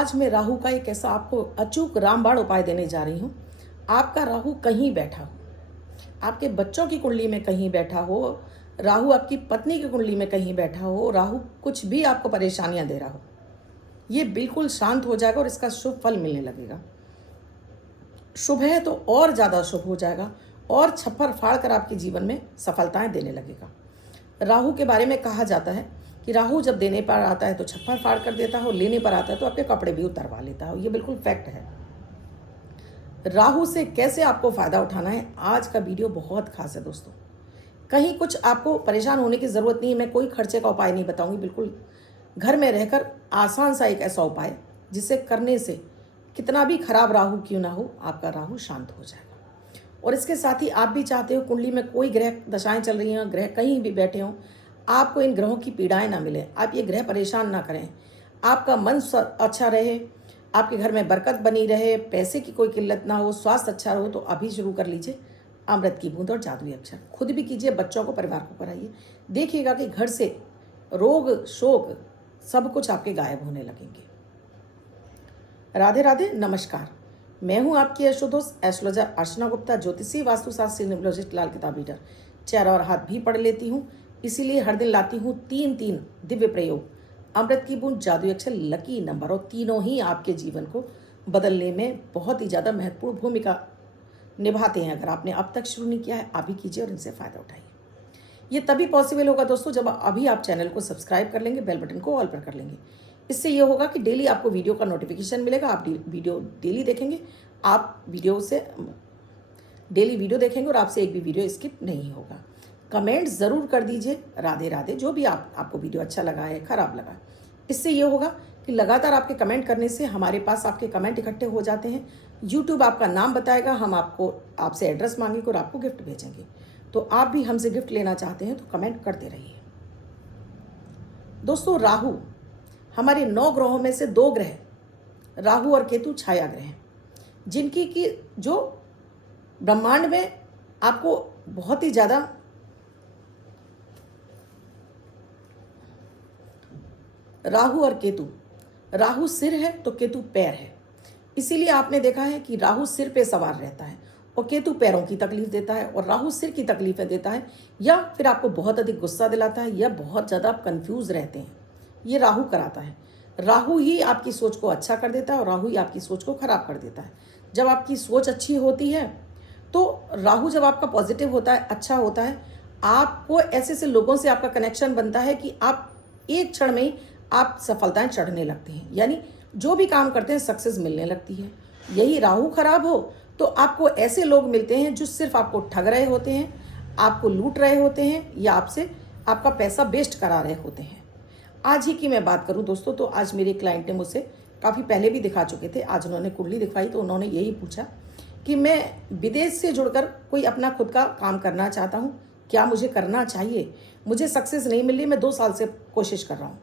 आज मैं राहु का एक ऐसा आपको अचूक रामबाण उपाय देने जा रही हूँ। आपका राहु कहीं बैठा हो, आपके बच्चों की कुंडली में कहीं बैठा हो, राहु आपकी पत्नी की कुंडली में कहीं बैठा हो, राहु कुछ भी आपको परेशानियां दे रहा हो, ये बिल्कुल शांत हो जाएगा और इसका शुभ फल मिलने लगेगा। शुभ है तो और ज़्यादा शुभ हो जाएगा और छप्पर फाड़ कर आपके जीवन में सफलताएं देने लगेगा। राहु के बारे में कहा जाता है कि राहु जब देने पर आता है तो छप्पर फाड़ कर देता है, लेने पर आता है तो आपके कपड़े भी उतरवा लेता है। ये बिल्कुल फैक्ट है। राहु से कैसे आपको फ़ायदा उठाना है, आज का वीडियो बहुत खास है दोस्तों। कहीं कुछ आपको परेशान होने की ज़रूरत नहीं है। मैं कोई खर्चे का उपाय नहीं बताऊंगी, बिल्कुल घर में रहकर आसान सा एक ऐसा उपाय जिसे करने से कितना भी खराब राहु क्यों ना हो, आपका राहु शांत हो जाएगा। और इसके साथ ही आप भी चाहते हो कुंडली में कोई ग्रह दशाएं चल रही हैं, ग्रह कहीं भी बैठे हों, आपको इन ग्रहों की पीड़ाएं ना मिले, आप ये ग्रह परेशान ना करें, आपका मन अच्छा रहे, आपके घर में बरकत बनी रहे, पैसे की कोई किल्लत ना हो, स्वास्थ्य अच्छा हो, तो अभी शुरू कर लीजिए अमृत की बूंद और जादुई अक्षर। खुद भी कीजिए, बच्चों को, परिवार को कराइए। देखिएगा कि घर से रोग शोक सब कुछ आपके गायब होने लगेंगे। राधे राधे, नमस्कार। मैं हूं आपकी एस्ट्रोदोस्त एस्ट्रोलॉजर अर्चना गुप्ता, ज्योतिषी वास्तुशास्त्री न्यूमरोलॉजिस्ट, लाल किताब रीडर। चेहरा और हाथ भी पढ़ लेती हूं, इसीलिए हर दिन लाती हूं तीन दिव्य प्रयोग, अमृत की बूंद, जादुई अक्षर, लकी नंबर, और तीनों ही आपके जीवन को बदलने में बहुत ही ज़्यादा महत्वपूर्ण भूमिका निभाते हैं। अगर आपने अब तक शुरू नहीं किया है, आप भी कीजिए और इनसे फ़ायदा उठाइए। ये तभी पॉसिबल होगा दोस्तों जब अभी आप चैनल को सब्सक्राइब कर लेंगे, बेल बटन को ऑल पर कर लेंगे। इससे ये होगा कि डेली आपको वीडियो का नोटिफिकेशन मिलेगा, आप वीडियो डेली देखेंगे, आप वीडियो से डेली वीडियो देखेंगे और आपसे एक भी वीडियो स्किप नहीं होगा। कमेंट ज़रूर कर दीजिए राधे राधे, जो भी आपको वीडियो अच्छा लगा है, खराब लगा। इससे ये होगा कि लगातार आपके कमेंट करने से हमारे पास आपके कमेंट इकट्ठे हो जाते हैं। यूट्यूब आपका नाम बताएगा, हम आपसे एड्रेस मांगेंगे और आपको गिफ्ट भेजेंगे। तो आप भी हमसे गिफ्ट लेना चाहते हैं तो कमेंट करते रहिए। दोस्तों, राहु हमारे 9 ग्रहों में से 2 ग्रह, राहु और केतु, छाया ग्रह हैं, जिनकी की जो ब्रह्मांड में आपको बहुत ही ज़्यादा राहु और केतु, राहु सिर है तो केतु पैर है। इसीलिए आपने देखा है कि राहु सिर पे सवार रहता है और केतु पैरों की तकलीफ देता है, और राहु सिर की तकलीफें देता है, या फिर आपको बहुत अधिक गुस्सा दिलाता है, या बहुत ज़्यादा आप कंफ्यूज रहते हैं। ये राहु कराता है। राहु ही आपकी सोच को अच्छा कर देता है और राहु ही आपकी सोच को खराब कर देता है। जब आपकी सोच अच्छी होती है तो राहु जब आपका पॉजिटिव होता है, अच्छा होता है, आपको ऐसे ऐसे लोगों से आपका कनेक्शन बनता है कि आप एक क्षण में ही आप सफलताएं चढ़ने लगते हैं, यानी जो भी काम करते हैं सक्सेस मिलने लगती है। यही राहु खराब हो तो आपको ऐसे लोग मिलते हैं जो सिर्फ आपको ठग रहे होते हैं, आपको लूट रहे होते हैं, या आपसे आपका पैसा वेस्ट करा रहे होते हैं। आज ही की मैं बात करूं दोस्तों, तो आज मेरे क्लाइंट ने मुझसे काफ़ी पहले भी दिखा चुके थे, आज उन्होंने कुंडली दिखवाई तो उन्होंने यही पूछा कि मैं विदेश से जुड़कर कोई अपना खुद का काम करना चाहता हूँ, क्या मुझे करना चाहिए? मुझे सक्सेस नहीं मिल रही, मैं 2 साल से कोशिश कर रहा हूँ।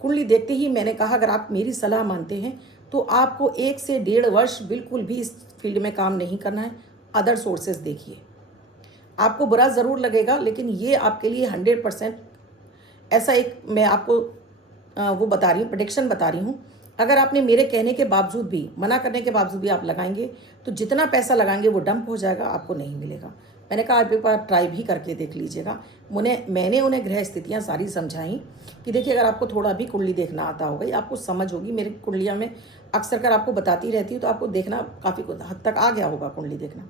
कुंडली देखते ही मैंने कहा, अगर आप मेरी सलाह मानते हैं तो आपको 1 से 1.5 वर्ष बिल्कुल भी इस फील्ड में काम नहीं करना है, अदर सोर्सेज देखिए। आपको बुरा ज़रूर लगेगा, लेकिन ये आपके लिए 100% ऐसा एक मैं आपको वो बता रही हूँ, प्रेडिक्शन बता रही हूँ। अगर आपने मेरे कहने के बावजूद भी, मना करने के बावजूद भी आप लगाएंगे तो जितना पैसा लगाएंगे वो डंप हो जाएगा, आपको नहीं मिलेगा। मैंने कहा आप एक बार ट्राई भी करके देख लीजिएगा। मैंने उन्हें ग्रह स्थितियाँ सारी समझाई कि देखिए, अगर आपको थोड़ा भी कुंडली देखना आता होगा या आपको समझ होगी, मेरी कुंडलियाँ में अक्सर कर आपको बताती रहती हूँ, तो आपको देखना काफ़ी हद तक आ गया होगा कुंडली देखना।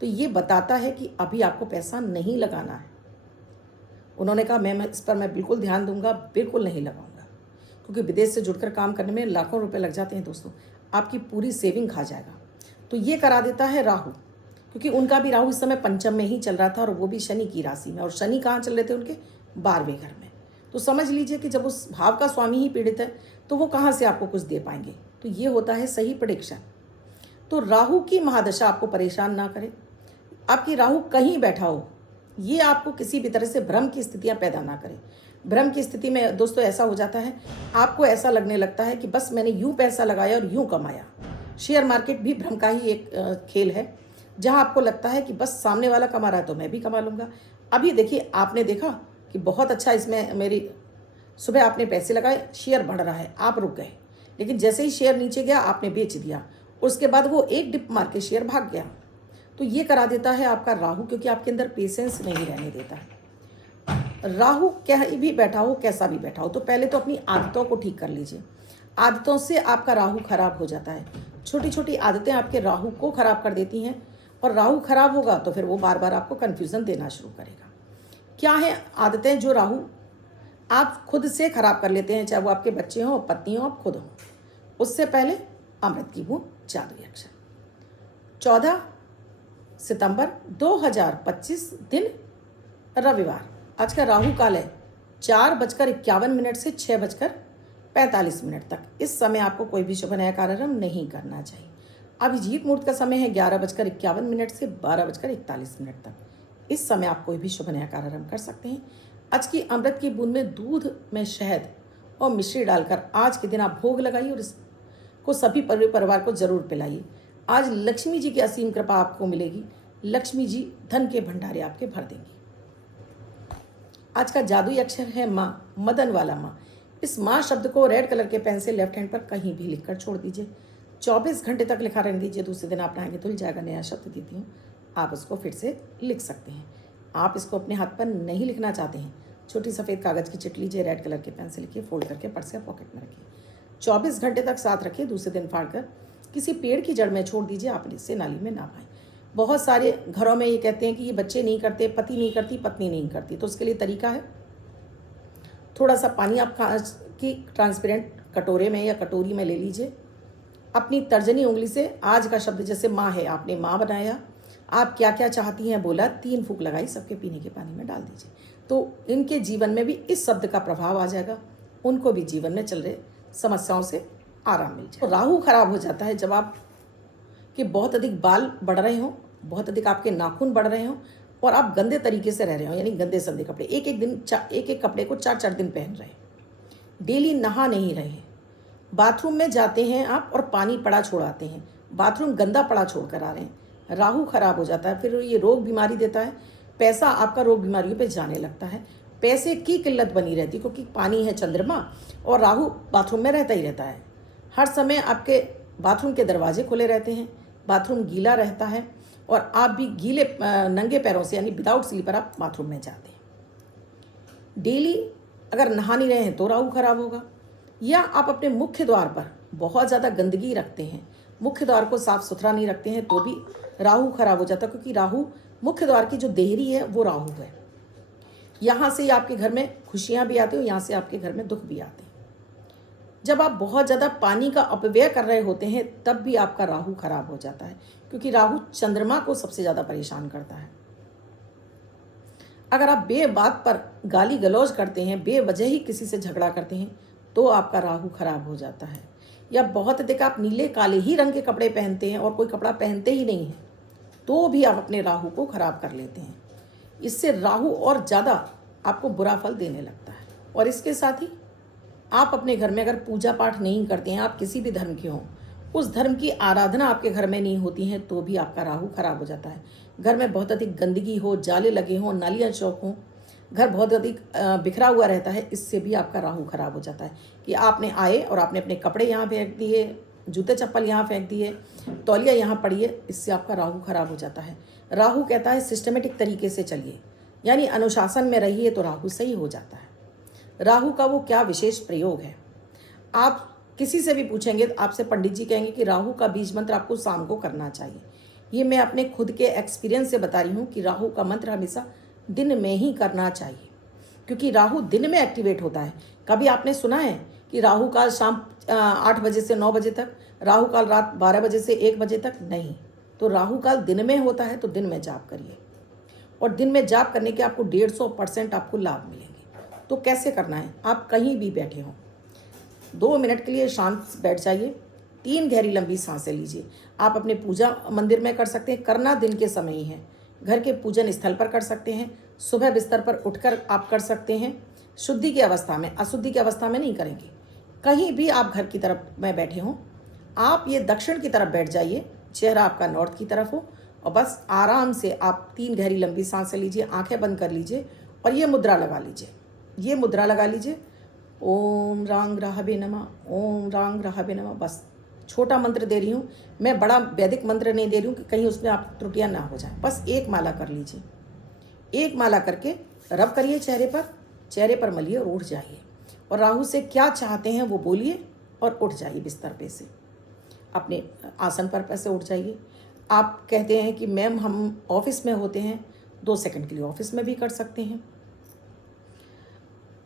तो ये बताता है कि अभी आपको पैसा नहीं लगाना है। उन्होंने कहा मैं इस पर बिल्कुल ध्यान दूंगा, बिल्कुल नहीं लगाऊंगा, क्योंकि विदेश से जुड़कर काम करने में लाखों रुपए लग जाते हैं दोस्तों, आपकी पूरी सेविंग खा जाएगा। तो ये करा देता है राहु, क्योंकि उनका भी राहु इस समय पंचम में ही चल रहा था और वो भी शनि की राशि में, और शनि कहाँ चल रहे थे? उनके 12वें घर में। तो समझ लीजिए कि जब उस भाव का स्वामी ही पीड़ित है तो वो कहाँ से आपको कुछ दे पाएंगे। तो ये होता है सही प्रेडिक्शन। तो राहु की महादशा आपको परेशान ना करे, आपकी राहु कहीं बैठा हो, ये आपको किसी भी तरह से भ्रम की स्थितियां पैदा ना करें। भ्रम की स्थिति में दोस्तों ऐसा हो जाता है, आपको ऐसा लगने लगता है कि बस मैंने यूं पैसा लगाया और यूं कमाया। शेयर मार्केट भी भ्रम का ही एक खेल है, जहां आपको लगता है कि बस सामने वाला कमा रहा है तो मैं भी कमा लूँगा। अभी देखिए, आपने देखा कि बहुत अच्छा इसमें मेरी सुबह आपने पैसे लगाए, शेयर बढ़ रहा है, आप रुक गए, लेकिन जैसे ही शेयर नीचे गया आपने बेच दिया, उसके बाद वो एक डिप मार के शेयर भाग गया। तो ये करा देता है आपका राहु, क्योंकि आपके अंदर पेशेंस नहीं रहने देता है। राहु कहीं भी बैठा हो, कैसा भी बैठा हो, तो पहले तो अपनी आदतों को ठीक कर लीजिए। आदतों से आपका राहु खराब हो जाता है। छोटी छोटी आदतें आपके राहु को खराब कर देती हैं, और राहु खराब होगा तो फिर वो बार बार आपको कन्फ्यूज़न देना शुरू करेगा। क्या है आदतें जो राहु आप खुद से खराब कर लेते हैं, चाहे वो आपके बच्चे हों, पत्नी हो, आप खुद हो। उससे पहले अमृत की बूंद जादुई अक्षर। 14 सितंबर 2025 दिन रविवार। आज का राहु काल है 4:51 से 6:45 तक। इस समय आपको कोई भी शुभ नया कार्यक्रम नहीं करना चाहिए। अभिजीत मुहूर्त का समय है 11:51 से 12:41 तक। इस समय आप कोई भी शुभ नया कार्यक्रम कर सकते हैं। आज की अमृत की बूंद में दूध में शहद और मिश्री डालकर आज के दिन आप भोग लगाइए और इसको सभी परिवार को जरूर पिलाइए। आज लक्ष्मी जी की असीम कृपा आपको मिलेगी। लक्ष्मी जी धन के भंडारे आपके भर देंगी। आज का जादुई अक्षर है माँ, मदन वाला माँ। इस माँ शब्द को रेड कलर के पेन से लेफ्ट हैंड पर कहीं भी लिखकर छोड़ दीजिए। 24 घंटे तक लिखा रहने दीजिए। दूसरे दिन आप नहाएंगे धुल जाएगा। नया शब्द देती हूँ, आप उसको फिर से लिख सकते हैं। आप इसको अपने हाथ पर नहीं लिखना चाहते हैं, छोटी सफ़ेद कागज़ की चिट लीजिए, रेड कलर के पेन से लिखिए, फोल्ड करके पर्स या पॉकेट में रखिए। 24 घंटे तक साथ रखिए। दूसरे दिन फाड़कर किसी पेड़ की जड़ में छोड़ दीजिए। आप इससे नाली में ना पाएँ। बहुत सारे घरों में ये कहते हैं कि ये बच्चे नहीं करते, पति नहीं करती, पत्नी नहीं करती। तो उसके लिए तरीका है, थोड़ा सा पानी आप की ट्रांसपेरेंट कटोरे में या कटोरी में ले लीजिए। अपनी तर्जनी उंगली से आज का शब्द, जैसे माँ है, आपने माँ बनाया, आप क्या क्या चाहती हैं बोला, 3 फूंक लगाई, सबके पीने के पानी में डाल दीजिए। तो इनके जीवन में भी इस शब्द का प्रभाव आ जाएगा। उनको भी जीवन में चल रहे समस्याओं से आराम मिल जाए। राहु खराब हो जाता है जब आप कि बहुत अधिक बाल बढ़ रहे हों, बहुत अधिक आपके नाखून बढ़ रहे हों और आप गंदे तरीके से रह रहे हो, यानी गंदे संदे कपड़े एक एक कपड़े को 4-4 दिन पहन रहे हैं, डेली नहा नहीं रहे हैं, बाथरूम में जाते हैं आप और पानी पड़ा छोड़ाते हैं, बाथरूम गंदा पड़ा छोड़ कर आ रहे हैं। राहु खराब हो जाता है, फिर ये रोग बीमारी देता है। पैसा आपका रोग बीमारियों पे जाने लगता है। पैसे की किल्लत बनी रहती है, क्योंकि पानी है चंद्रमा और राहु बाथरूम में रहता ही रहता है। हर समय आपके बाथरूम के दरवाजे खुले रहते हैं, बाथरूम गीला रहता है और आप भी गीले नंगे पैरों से, यानी विदाउट स्लीपर, आप बाथरूम में जाते हैं। डेली अगर नहा नहीं रहे हैं तो राहु खराब होगा। या आप अपने मुख्य द्वार पर बहुत ज़्यादा गंदगी रखते हैं, मुख्य द्वार को साफ सुथरा नहीं रखते हैं, तो भी राहु खराब हो जाता है, क्योंकि राहु मुख्य द्वार की जो देहरी है वो राहु है। यहाँ से आपके घर में खुशियाँ भी आती हैं, यहाँ से आपके घर में दुख भी आते हैं। जब आप बहुत ज़्यादा पानी का अपव्यय कर रहे होते हैं तब भी आपका राहु खराब हो जाता है, क्योंकि राहु चंद्रमा को सबसे ज़्यादा परेशान करता है। अगर आप बेबात पर गाली गलौज करते हैं, बेवजह ही किसी से झगड़ा करते हैं, तो आपका राहु खराब हो जाता है। या बहुत अधिक आप नीले काले ही रंग के कपड़े पहनते हैं और कोई कपड़ा पहनते ही नहीं हैं, तो भी आप अपने राहु को खराब कर लेते हैं। इससे राहु और ज़्यादा आपको बुरा फल देने लगता है। और इसके साथ ही आप अपने घर में अगर पूजा पाठ नहीं करते हैं, आप किसी भी धर्म के हों, उस धर्म की आराधना आपके घर में नहीं होती हैं, तो भी आपका राहु खराब हो जाता है। घर में बहुत अधिक गंदगी हो, जाले लगे हों, नालियाँ चौक हों, घर बहुत अधिक बिखरा हुआ रहता है, इससे भी आपका राहु खराब हो जाता है। कि आपने आए और आपने अपने कपड़े यहाँ फेंक दिए, जूते चप्पल यहाँ फेंक दिए, तौलिया यहाँ पड़ी है, इससे आपका राहु खराब हो जाता है। राहु कहता है सिस्टमेटिक तरीके से चलिए, यानी अनुशासन में रहिए, तो राहु सही हो जाता है। राहु का वो क्या विशेष प्रयोग है, आप किसी से भी पूछेंगे तो आपसे पंडित जी कहेंगे कि राहु का बीज मंत्र आपको शाम को करना चाहिए। ये मैं अपने खुद के एक्सपीरियंस से बता रही हूँ कि राहु का मंत्र हमेशा दिन में ही करना चाहिए, क्योंकि राहु दिन में एक्टिवेट होता है। कभी आपने सुना है कि राहु काल शाम 8 बजे से 9 बजे तक, राहु काल रात 12 बजे से 1 बजे तक? नहीं। तो राहु काल दिन में होता है, तो दिन में जाप करिए, और दिन में जाप करने के आपको 150% आपको लाभ मिलेंगे। तो कैसे करना है, आप कहीं भी बैठे हों, 2 मिनट के लिए शांत बैठ जाइए, 3 गहरी लंबी सांसें लीजिए। आप अपने पूजा मंदिर में कर सकते हैं, करना दिन के समय ही है, घर के पूजन स्थल पर कर सकते हैं, सुबह बिस्तर पर उठकर आप कर सकते हैं, शुद्धि की अवस्था में, अशुद्धि की अवस्था में नहीं करेंगे। कहीं भी आप घर की तरफ में बैठे हों, आप ये दक्षिण की तरफ बैठ जाइए, चेहरा आपका नॉर्थ की तरफ हो, और बस आराम से आप 3 गहरी लंबी सांसें लीजिए, आंखें बंद कर लीजिए और ये मुद्रा लगा लीजिए। ये मुद्रा लगा लीजिए ओम रांग राहबे नमः, ओम रांग राहबे नमः। बस छोटा मंत्र दे रही हूँ मैं, बड़ा वैदिक मंत्र नहीं दे रही हूँ कि कहीं उसमें आप त्रुटियाँ ना हो जाए। बस एक माला कर लीजिए, एक माला करके रब करिए चेहरे पर मलिए और उठ जाइए। और राहु से क्या चाहते हैं वो बोलिए और उठ जाइए बिस्तर पे से, अपने आसन पर पैसे उठ जाइए। आप कहते हैं कि मैम हम ऑफिस में होते हैं, 2 सेकंड के लिए ऑफिस में भी कर सकते हैं।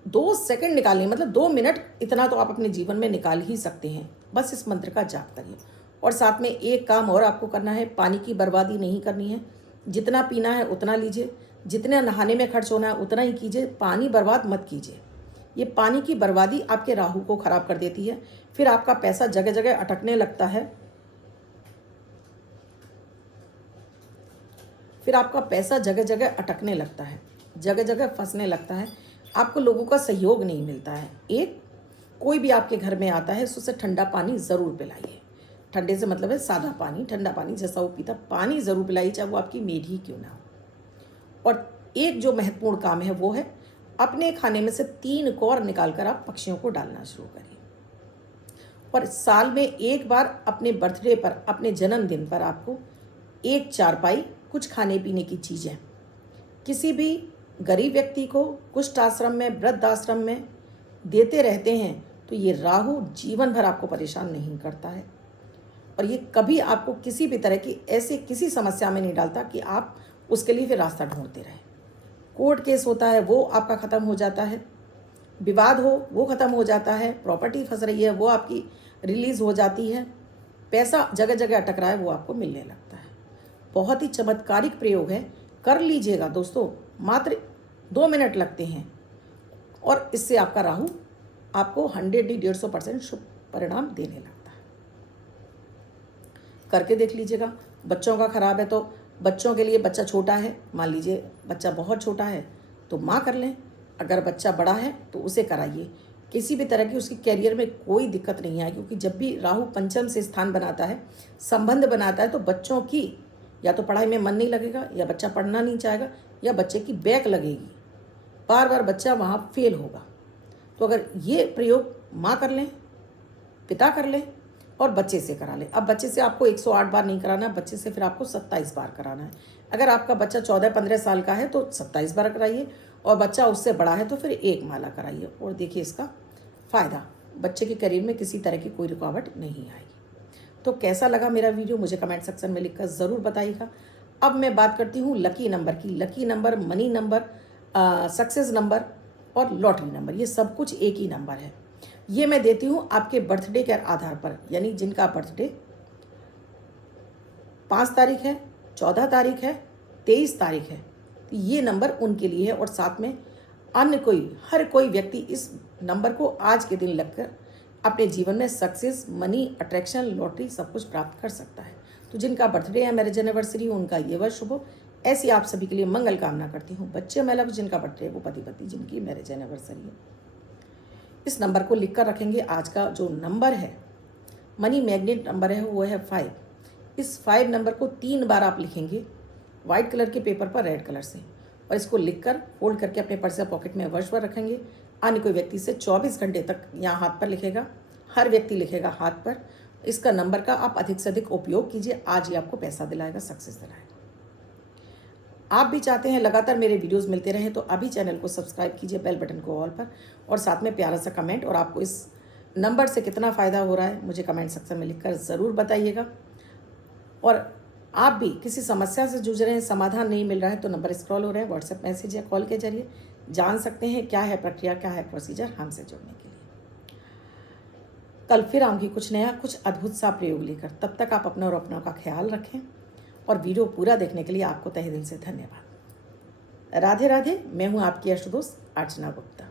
2 सेकंड निकालने मतलब 2 मिनट, इतना तो आप अपने जीवन में निकाल ही सकते हैं। बस इस मंत्र का जाप करिए। और साथ में एक काम और आपको करना है, पानी की बर्बादी नहीं करनी है। जितना पीना है उतना लीजिए, जितना नहाने में खर्च होना है उतना ही कीजिए, पानी बर्बाद मत कीजिए। ये पानी की बर्बादी आपके राहु को खराब कर देती है। फिर आपका पैसा जगह जगह अटकने लगता है, फिर आपका पैसा जगह जगह अटकने लगता है, जगह जगह फंसने लगता है, आपको लोगों का सहयोग नहीं मिलता है। एक कोई भी आपके घर में आता है उससे ठंडा पानी ज़रूर पिलाइए। ठंडे से मतलब है सादा पानी, ठंडा पानी जैसा वो पीता पानी ज़रूर पिलाइए, चाहे वो आपकी मेड ही क्यों ना हो। और एक जो महत्वपूर्ण काम है वो है, अपने खाने में से 3 कौर निकाल कर आप पक्षियों को डालना शुरू करिए। और साल में एक बार अपने बर्थडे पर, अपने जन्मदिन पर आपको एक चारपाई, कुछ खाने पीने की चीज़ें किसी भी गरीब व्यक्ति को कुष्ठ आश्रम में, वृद्ध आश्रम में देते रहते हैं तो ये राहु जीवन भर आपको परेशान नहीं करता है। और ये कभी आपको किसी भी तरह की ऐसी किसी समस्या में नहीं डालता कि आप उसके लिए फिर रास्ता ढूंढते रहें। कोर्ट केस होता है वो आपका ख़त्म हो जाता है, विवाद हो वो ख़त्म हो जाता है, प्रॉपर्टी फंस रही है वो आपकी रिलीज़ हो जाती है, पैसा जगह जगह अटक रहा है वो आपको मिलने लगता है। बहुत ही चमत्कारिक प्रयोग है, कर लीजिएगा दोस्तों। मात्र 2 मिनट लगते हैं और इससे आपका राहु आपको 150% शुभ परिणाम देने लगता है। करके देख लीजिएगा। बच्चों का खराब है तो बच्चों के लिए, बच्चा छोटा है, मान लीजिए बच्चा बहुत छोटा है तो माँ कर लें, अगर बच्चा बड़ा है तो उसे कराइए। किसी भी तरह की उसकी कैरियर में कोई दिक्कत नहीं आए, क्योंकि जब भी राहु पंचम से स्थान बनाता है, संबंध बनाता है, तो बच्चों की या तो पढ़ाई में मन नहीं लगेगा, या बच्चा पढ़ना नहीं चाहेगा, या बच्चे की बैक लगेगी, बार बार बच्चा वहाँ फेल होगा। तो अगर ये प्रयोग माँ कर लें, पिता कर लें और बच्चे से करा लें। अब बच्चे से आपको 108 बार नहीं कराना है, बच्चे से फिर आपको 27 बार कराना है। अगर आपका बच्चा 14-15 साल का है तो 27 बार कराइए, और बच्चा उससे बड़ा है तो फिर 1 माला कराइए। और देखिए इसका फ़ायदा, बच्चे के करियर में किसी तरह की कोई रुकावट नहीं आएगी। तो कैसा लगा मेरा वीडियो मुझे कमेंट सेक्शन में लिखकर ज़रूर बताइएगा। अब मैं बात करती हूँ लकी नंबर की। Lucky number, money number, success number और लॉटरी नंबर, ये सब कुछ एक ही नंबर है। ये मैं देती हूँ आपके बर्थडे के आधार पर, यानी जिनका बर्थडे 5 तारीख है, 14 तारीख है, 23 तारीख है, तो ये नंबर उनके लिए है। और साथ में अन्य हर कोई व्यक्ति इस नंबर को आज के दिन लगकर अपने जीवन में सक्सेस, मनी, अट्रैक्शन, लॉटरी सब कुछ प्राप्त कर सकता है। तो जिनका बर्थडे है, मैरिज एनिवर्सरी, उनका ये वर्ष शुभ हो, ऐसी आप सभी के लिए मंगल कामना करती हूँ। बच्चे मैं लव जिनका बर्थडे है वो पति पत्नी जिनकी मैरिज एनिवर्सरी है, इस नंबर को लिख कर रखेंगे। आज का जो नंबर है, मनी मैग्नेट नंबर है, वो है 5। इस 5 नंबर को 3 बार आप लिखेंगे वाइट कलर के पेपर पर रेड कलर से, और इसको लिखकर फोल्ड करके अपने पर्स या पॉकेट में वर्ष पर रखेंगे। अन्य कोई व्यक्ति से 24 घंटे तक यहाँ हाथ पर लिखेगा, हर व्यक्ति लिखेगा हाथ पर। इसका नंबर का आप अधिक से अधिक उपयोग कीजिए, आज ही आपको पैसा दिलाएगा, सक्सेस दिलाएगा। आप भी चाहते हैं लगातार मेरे वीडियोस मिलते रहें तो अभी चैनल को सब्सक्राइब कीजिए, बेल बटन को ऑल पर, और साथ में प्यारा सा कमेंट, और आपको इस नंबर से कितना फ़ायदा हो रहा है मुझे कमेंट सेक्शन में लिखकर ज़रूर बताइएगा। और आप भी किसी समस्या से जूझ रहे हैं, समाधान नहीं मिल रहा है, तो नंबर स्क्रॉल हो रहे हैं, व्हाट्सएप मैसेज या कॉल के जरिए जान सकते हैं क्या है प्रक्रिया, क्या है प्रोसीजर हमसे जुड़ने के लिए। कल फिर आऊँगी कुछ नया, कुछ अद्भुत सा प्रयोग लेकर। तब तक आप अपना और अपनों का ख्याल रखें, और वीडियो पूरा देखने के लिए आपको तहे दिल से धन्यवाद। राधे राधे। मैं हूँ आपकी अष्ट दोस्त अर्चना गुप्ता।